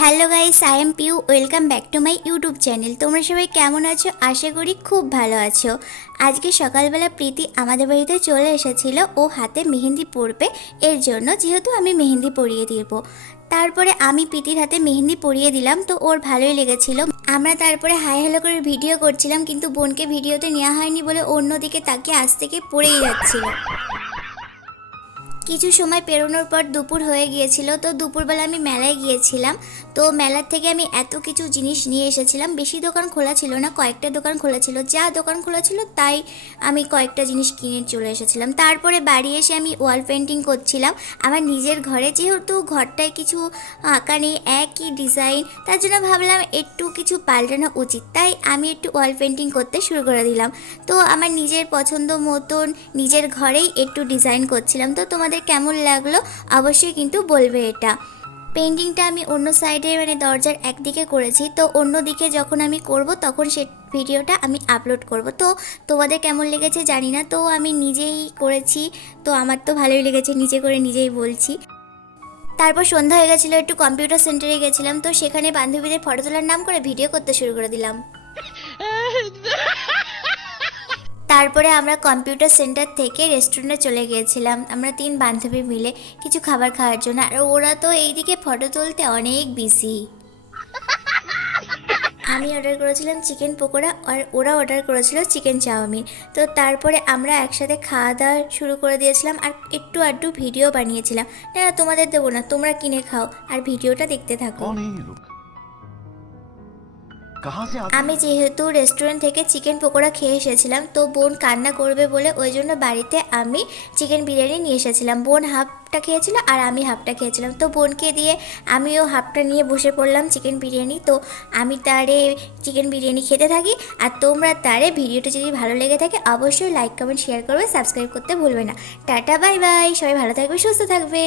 Hello guys, I am Piu. Welcome back to my YouTube channel. তোমরা সবাই কেমন আছো? আশা করি খুব ভালো আছো। আজকে সকালবেলা প্রীতি আমাদের বাড়িতে চলে এসেছিল ও হাতে মেহেন্দি পরবে এর জন্য, যেহেতু আমি মেহেন্দি পরিয়ে দিব। তারপরে আমি প্রীতির হাতে মেহেন্দি পরিয়ে দিলাম, তো ওর ভালোই লেগেছিল। আমরা তারপরে হাই হ্যালো করে ভিডিও করছিলাম, কিন্তু বোনকে ভিডিওতে নেওয়া হয়নি বলে অন্যদিকে তাকিয়ে আজ থেকে পড়েই যাচ্ছিল। কিছু সময় পেরোনোর পর দুপুর হয়ে গিয়েছিল, তো দুপুরবেলা আমি মেলায় গিয়েছিলাম। তো মেলার থেকে আমি এত কিছু জিনিস নিয়ে এসেছিলাম। বেশি দোকান খোলা ছিল না, কয়েকটা দোকান খোলা ছিল। যা দোকান খোলা ছিল তাই আমি কয়েকটা জিনিস কিনে চলে এসেছিলাম। তারপরে বাড়ি এসে আমি ওয়াল পেন্টিং করছিলাম আমার নিজের ঘরে, যেহেতু ঘরটায় কিছু আঁকা নেই, একই ডিজাইন, তার জন্য ভাবলাম একটু কিছু পাল্টানো উচিত। তাই আমি একটু ওয়াল পেন্টিং করতে শুরু করে দিলাম। তো আমার নিজের পছন্দ মতন নিজের ঘরেই একটু ডিজাইন করছিলাম। তো তোমাদের কেমন লাগলো অবশ্যই কিন্তু বলবে। এটা পেন্টিংটা আমি অন্য সাইডে দরজার একদিকে করেছি, তো অন্য দিকে যখন আমি করব তখন সে ভিডিওটা আমি আপলোড করব। তো তোমাদের কেমন লেগেছে জানি না, তো আমি নিজেই করেছি, তো আমার তো ভালোই লেগেছে, নিজে করে নিজেই বলছি। তারপর সন্ধ্যা হয়ে গেছিলো, একটু কম্পিউটার সেন্টারে গেছিলাম। তো সেখানে বান্ধবীদের ফটো তোলার নাম করে ভিডিও করতে শুরু করে দিলাম। তারপরে আমরা কম্পিউটার সেন্টার থেকে রেস্টুরেন্টে চলে গিয়েছিলাম আমরা 3 বান্ধবী মিলে কিছু খাবার খাওয়ার জন্য। আর ওরা তো এইদিকে ফটো তুলতে অনেক বিজি। আমি অর্ডার করেছিলাম চিকেন পকোড়া আর ওরা অর্ডার করেছিল চিকেন চাউমিন। তো তারপরে আমরা একসাথে খাওয়া দাওয়া শুরু করে দিয়েছিলাম আর একটু আধটু ভিডিও বানিয়েছিলাম। না না, তোমাদের দেবো না, তোমরা কিনে খাও আর ভিডিওটা দেখতে থাকো। আমি যেহেতু রেস্টুরেন্ট থেকে চিকেন পকোড়া খেয়ে এসেছিলাম, তো বোন কান্না করবে বলে ওই জন্য বাড়িতে আমি চিকেন বিরিয়ানি নিয়ে এসেছিলাম। বোন হাফটা খেয়েছিল আর আমি হাফটা খেয়েছিলাম। তো বোনকে দিয়ে আমিও হাফটা নিয়ে বসে পড়লাম চিকেন বিরিয়ানি। তো আমি তারে চিকেন বিরিয়ানি খেতে থাকি আর তোমরা তারে ভিডিওটা যদি ভালো লেগে থাকে অবশ্যই লাইক কমেন্ট শেয়ার করবে, সাবস্ক্রাইব করতে ভুলবে না। টাটা বাই বাই, সবাই ভালো থাকবে, সুস্থ থাকবে।